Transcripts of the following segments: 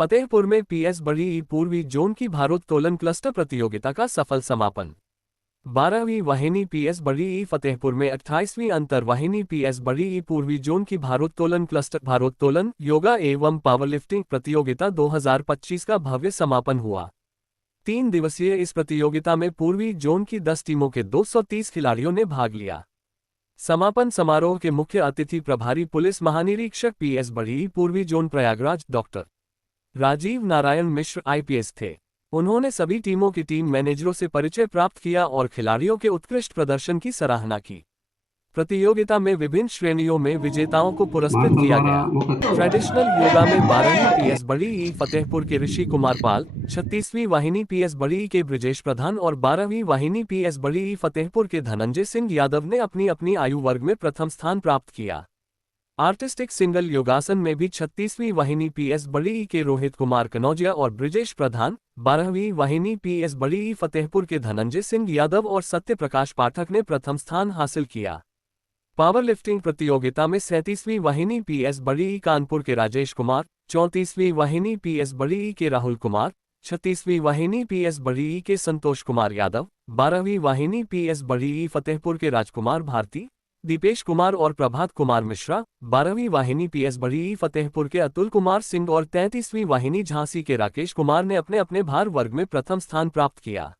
फतेहपुर में पीएस बड़ी पूर्वी जोन की भारोत्तोलन क्लस्टर प्रतियोगिता का सफल समापन। 12वीं वाहिनी पीएस बड़ी फतेहपुर में 28वीं अंतर वाहिनी पीएस बड़ी पूर्वी जोन की भारोत्तोलन क्लस्टर भारोत्तोलन योगा एवं पावरलिफ्टिंग प्रतियोगिता 2025 का भव्य समापन हुआ। 3 दिवसीय इस प्रतियोगिता में पूर्वी जोन की 10 टीमों के 230 खिलाड़ियों ने भाग लिया। समापन समारोह के मुख्य अतिथि प्रभारी पुलिस महानिरीक्षक पीएस बड़ी पूर्वी zone Prayagraj doctor Rajiv Narayan Mishra IPS थे। उन्होंने सभी टीमों की टीम मैनेजरों से परिचय प्राप्त किया और खिलाड़ियों के उत्कृष्ट प्रदर्शन की सराहना की। प्रतियोगिता में विभिन्न श्रेणियों में विजेताओं को पुरस्कृत किया गया। ट्रेडिशनल योगा में 12वीं पीएस बड़ी फतेहपुर के ऋषि कुमार पाल, 36वीं वाहिनी पीएस बड़ी के ब्रिजेश प्रधान और 12वीं वाहिनी पीएस बड़ी फतेहपुर के धनंजय सिंह यादव ने अपनी अपनी आयु वर्ग में प्रथम स्थान प्राप्त किया। आर्टिस्टिक सिंगल योगासन में भी 36वीं वाहिनी पीएस बड़ी के रोहित कुमार कनौजिया और ब्रिजेश प्रधान, 12वीं वाहिनी पीएस बड़ी फतेहपुर के धनंजय सिंह यादव और सत्य प्रकाश पाठक ने प्रथम स्थान हासिल किया। पावर लिफ्टिंग प्रतियोगिता में 37वीं वाहिनी पीएस बड़ी कानपुर के राजेश कुमार, 34वीं वाहिनी पीएस बड़ी के राहुल कुमार, 36वीं वाहिनी पीएस बड़ी के संतोष कुमार यादव, 12वीं वाहिनी पीएस बड़ी फतेहपुर के राजकुमार भारती, दीपेश कुमार और प्रभात कुमार मिश्रा, 12वीं वाहिनी पीएस बड़ी फतेहपुर के अतुल कुमार सिंह और 33वीं वाहिनी झांसी के राकेश कुमार ने अपने अपने भार वर्ग में प्रथम स्थान प्राप्त किया।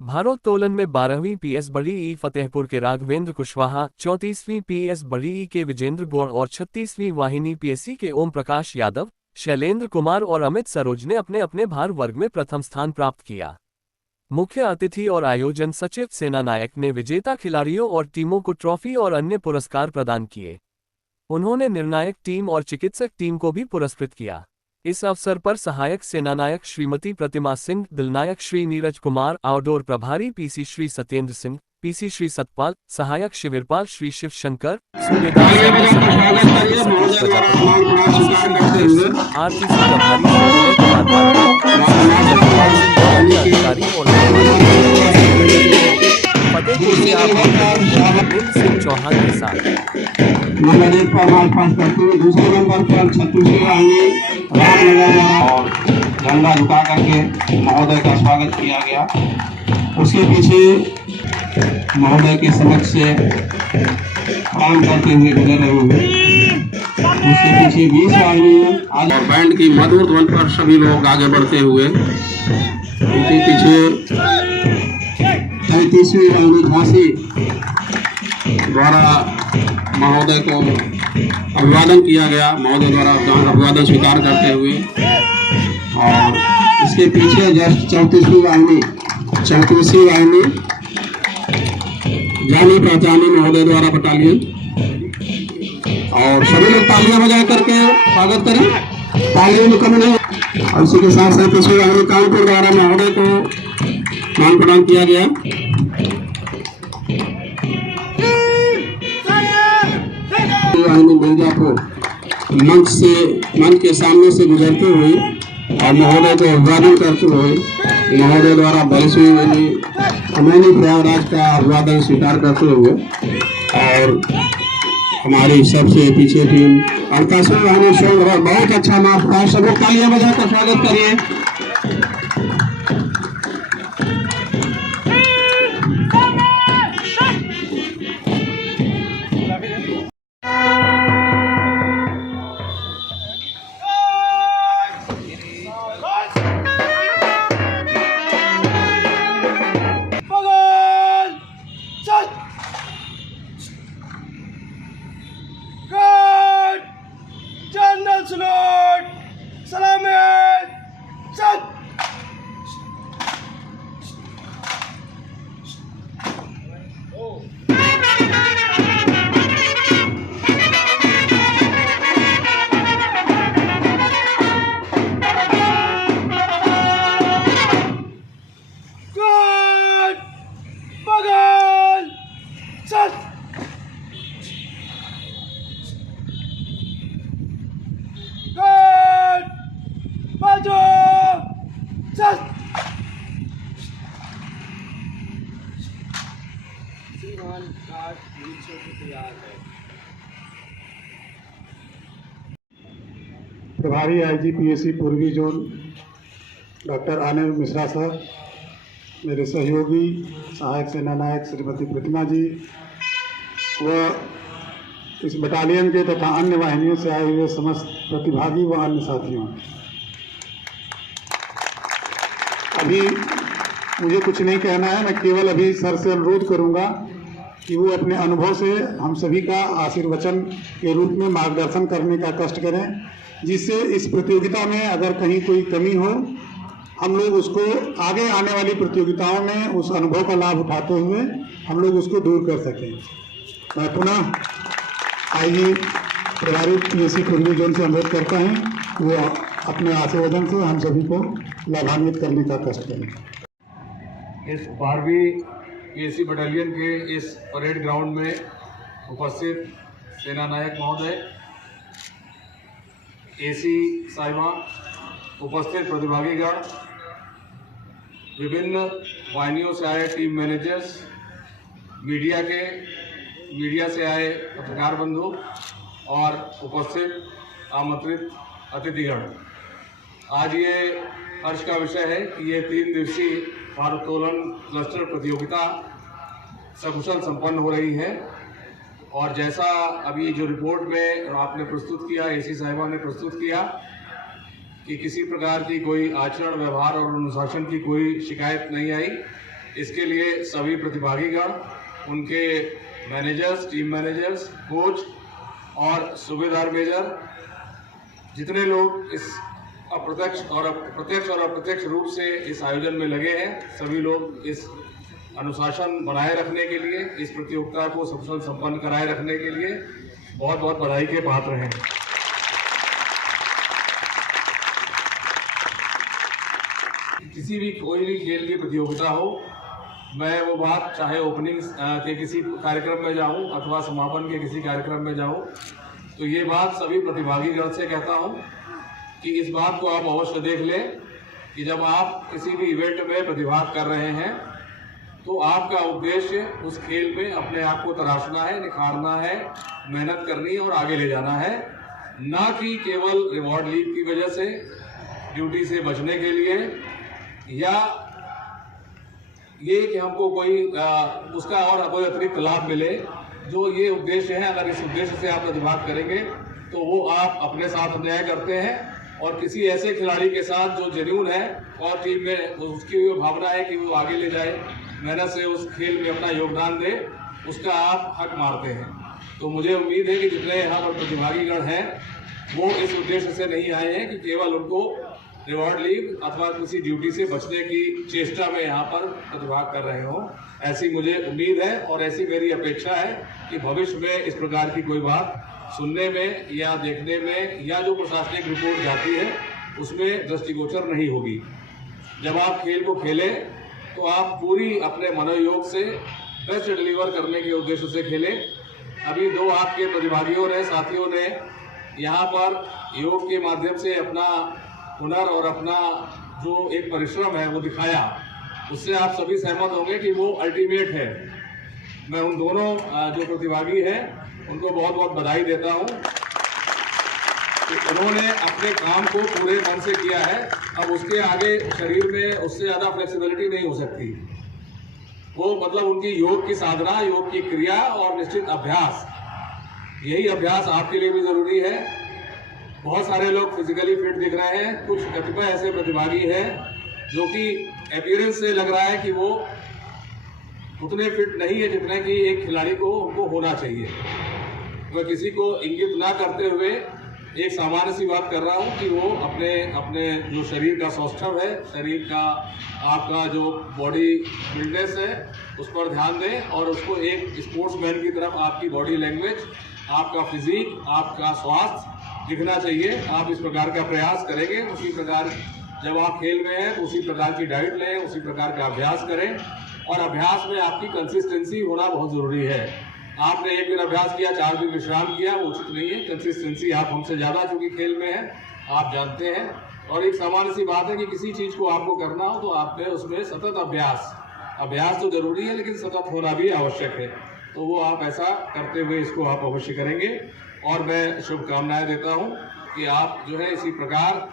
भारोत्तोलन में 12वीं पीएस बड़ी फतेहपुर के राघवेंद्र कुशवाहा, 34वीं पीएस बड़ी के विजेंद्र गौड़ और 36वीं वाहिनी पीएससी के ओम प्रकाश यादव, शैलेंद्र कुमार और अमित सरोज ने अपने अपने भार वर्ग में प्रथम स्थान प्राप्त किया। मुख्य अतिथि और आयोजन सचिव सेना नायक ने विजेता खिलाड़ियों और टीमों को ट्रॉफी और अन्य पुरस्कार प्रदान किए। उन्होंने निर्णायक टीम और चिकित्सक टीम को भी पुरस्कृत किया। इस अवसर पर सहायक सेनानायक श्रीमती प्रतिमा सिंह, दलनायक श्री नीरज कुमार, आउटडोर प्रभारी पीसी श्री सत्येंद्र सिंह, पीसी श्री सतपाल, सहायक शिविरपाल श्री शिव शंकर, सूबेदार आरटीसी सिंह चौहान के साथ नंबर 1 पर मार्च पास करते हुए दूसरे नंबर पर 36वीं वाहिनी रामनगर और झंडा झुका करके महोदय का स्वागत किया गया। उसके पीछे महोदय के समक्ष से काम करते हुए गुजर रहे हुए उसके पीछे 20 वाहिनी और बैंड की मधुर ध्वनि पर सभी लोग आगे बढ़ते हुए उनके पीछे 33वीं वाहिनी झांसी द्वारा महोदय को अभिवादन किया गया। महोदय द्वारा अभिवादन स्वीकार करते हुए और इसके पीछे जस्ट 34वीं वाहिनी जानी पहचानी महोदय द्वारा बटालियन और सभी लोग तालियां बजा करके स्वागत करें। तालियों में कमी नहीं। और इसी के साथ 37वीं वाहिनी कानपुर द्वारा महोदय को मान प्रदान किया गया। वाहिनी मिर्जापुर मंच के सामने से गुजरते हुए और महोदय को अभिवादन करते हुए महोदय द्वारा 22वीं वाहिनी अमेनी प्रयागराज का अभिवादन स्वीकार करते हुए और हमारी सबसे पीछे टीम 38वीं वाहिनी सोनभद्र बहुत अच्छा माफ था। सब लोग तालियां बजाकर स्वागत करिए। सलामी प्रभारी IGPSC पूर्वी जोन डॉक्टर आनंद मिश्रा सर, मेरे सहयोगी सहायक सेना नायक श्रीमती प्रतिमा जी व इस बटालियन के तथा अन्य वाहिनियों से आए हुए समस्त प्रतिभागी व अन्य साथियों, अभी मुझे कुछ नहीं कहना है। मैं केवल अभी सर से अनुरोध करूंगा कि वो अपने अनुभव से हम सभी का आशीर्वचन के रूप में मार्गदर्शन करने का कष्ट करें, जिससे इस प्रतियोगिता में अगर कहीं कोई कमी हो हम लोग उसको आगे आने वाली प्रतियोगिताओं में उस अनुभव का लाभ उठाते हुए हम लोग उसको दूर कर सकें। मैं पुनः IG प्रभारी PSC पूर्वी जोन से अनुरोध करता हूँ कि वो अपने आशीर्वचन से हम सभी को लाभान्वित करने का कष्ट करें। इस 12वीं PSC बटालियन के इस परेड ग्राउंड में उपस्थित सेना नायक महोदय, AC साहिबा, उपस्थित प्रतिभागीगण, विभिन्न वाहिनियों से आए टीम मैनेजर्स, मीडिया से आए पत्रकार बंधु और उपस्थित आमंत्रित अतिथिगण, आज ये हर्ष का विषय है कि ये 3 दिवसीय भारोत्तोलन क्लस्टर प्रतियोगिता सकुशल संपन्न हो रही है। और जैसा अभी जो रिपोर्ट में आपने प्रस्तुत किया, AC साहिबा ने प्रस्तुत किया कि किसी प्रकार की कोई आचरण, व्यवहार और अनुशासन की कोई शिकायत नहीं आई। इसके लिए सभी प्रतिभागीगण, उनके मैनेजर्स, टीम मैनेजर्स, कोच और सूबेदार मेजर, जितने लोग इस प्रत्यक्ष और अप्रत्यक्ष रूप से इस आयोजन में लगे हैं, सभी लोग इस अनुशासन बनाए रखने के लिए, इस प्रतियोगिता को सकुशल संपन्न कराए रखने के लिए बहुत बहुत बधाई के पात्र हैं। किसी भी कोई भी खेल की प्रतियोगिता हो, मैं वो बात चाहे ओपनिंग के किसी कार्यक्रम में जाऊं अथवा समापन के किसी कार्यक्रम में जाऊं, तो ये बात सभी प्रतिभागीगण से कहता हूं कि इस बात को आप अवश्य देख लें कि जब आप किसी भी इवेंट में प्रतिभाग कर रहे हैं तो आपका उद्देश्य उस खेल में अपने आप को तराशना है, निखारना है, मेहनत करनी है और आगे ले जाना है, ना कि केवल रिवॉर्ड लीव की वजह से, ड्यूटी से बचने के लिए, या ये कि हमको कोई उसका और कोई अतिरिक्त लाभ मिले। जो ये उद्देश्य है, अगर इस उद्देश्य से आप प्रतिभाग करेंगे तो वो आप अपने साथ अन्याय करते हैं और किसी ऐसे खिलाड़ी के साथ जो जेन्युइन है और टीम में उसकी वो भावना है कि वो आगे ले जाए, मेहनत से उस खेल में अपना योगदान दे, उसका आप हक मारते हैं। तो मुझे उम्मीद है कि जितने यहाँ पर प्रतिभागीगण हैं वो इस उद्देश्य से नहीं आए हैं कि केवल उनको रिवॉर्ड लीव अथवा किसी ड्यूटी से बचने की चेष्टा में यहाँ पर प्रतिभाग कर रहे हों। ऐसी मुझे उम्मीद है और ऐसी मेरी अपेक्षा है कि भविष्य में इस प्रकार की कोई बात सुनने में या देखने में या जो प्रशासनिक रिपोर्ट जाती है उसमें दृष्टिगोचर नहीं होगी। जब आप खेल को खेलें तो आप पूरी अपने मनोयोग से बेस्ट डिलीवर करने के उद्देश्य से खेलें। अभी 2 आपके प्रतिभागियों ने, साथियों ने यहाँ पर योग के माध्यम से अपना हुनर और अपना जो एक परिश्रम है वो दिखाया, उससे आप सभी सहमत होंगे कि वो अल्टीमेट है। मैं उन दोनों जो प्रतिभागी हैं उनको बहुत बहुत बधाई देता हूं कि उन्होंने अपने काम को पूरे मन से किया है। अब उसके आगे शरीर में उससे ज़्यादा फ्लेक्सिबिलिटी नहीं हो सकती। वो मतलब उनकी योग की साधना, योग की क्रिया और निश्चित अभ्यास, यही अभ्यास आपके लिए भी ज़रूरी है। बहुत सारे लोग फिजिकली फिट दिख रहे हैं, कुछ कतिपय ऐसे प्रतिभागी हैं जो कि अपीयरेंस से लग रहा है कि वो उतने फिट नहीं है जितने कि एक खिलाड़ी को उनको होना चाहिए। मैं किसी को इंगित ना करते हुए एक सामान्य सी बात कर रहा हूँ कि वो अपने जो शरीर का सौष्ठव है, शरीर का आपका जो बॉडी फिटनेस है उस पर ध्यान दें और उसको एक स्पोर्ट्समैन की तरफ आपकी बॉडी लैंग्वेज, आपका फिजिक, आपका स्वास्थ्य दिखना चाहिए। आप इस प्रकार का प्रयास करेंगे, उसी प्रकार जब आप खेल में हैं तो उसी प्रकार की डाइट लें, उसी प्रकार का अभ्यास करें और अभ्यास में आपकी कंसिस्टेंसी होना बहुत ज़रूरी है। आपने एक दिन अभ्यास किया, 4 दिन विश्राम किया, वो उचित नहीं है। कंसिस्टेंसी आप हमसे ज़्यादा चूँकि खेल में है, आप जानते हैं। और एक सामान्य सी बात है कि किसी चीज़ को आपको करना हो तो आप में उसमें सतत अभ्यास तो ज़रूरी है लेकिन सतत होना भी आवश्यक है। तो वो आप ऐसा करते हुए इसको आप अवश्य करेंगे। और मैं शुभकामनाएं देता हूं कि आप जो है इसी प्रकार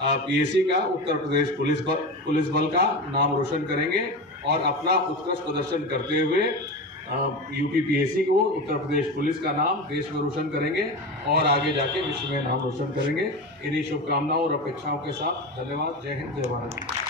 पीएसी का उत्तर प्रदेश पुलिस बल का नाम रोशन करेंगे और अपना उत्कृष्ट प्रदर्शन करते हुए यूपी पीएसी को, उत्तर प्रदेश पुलिस का नाम देश में रोशन करेंगे और आगे जाके विश्व में नाम रोशन करेंगे। इन्हीं शुभकामनाओं और अपेक्षाओं के साथ धन्यवाद। जय हिंद, जय भारत।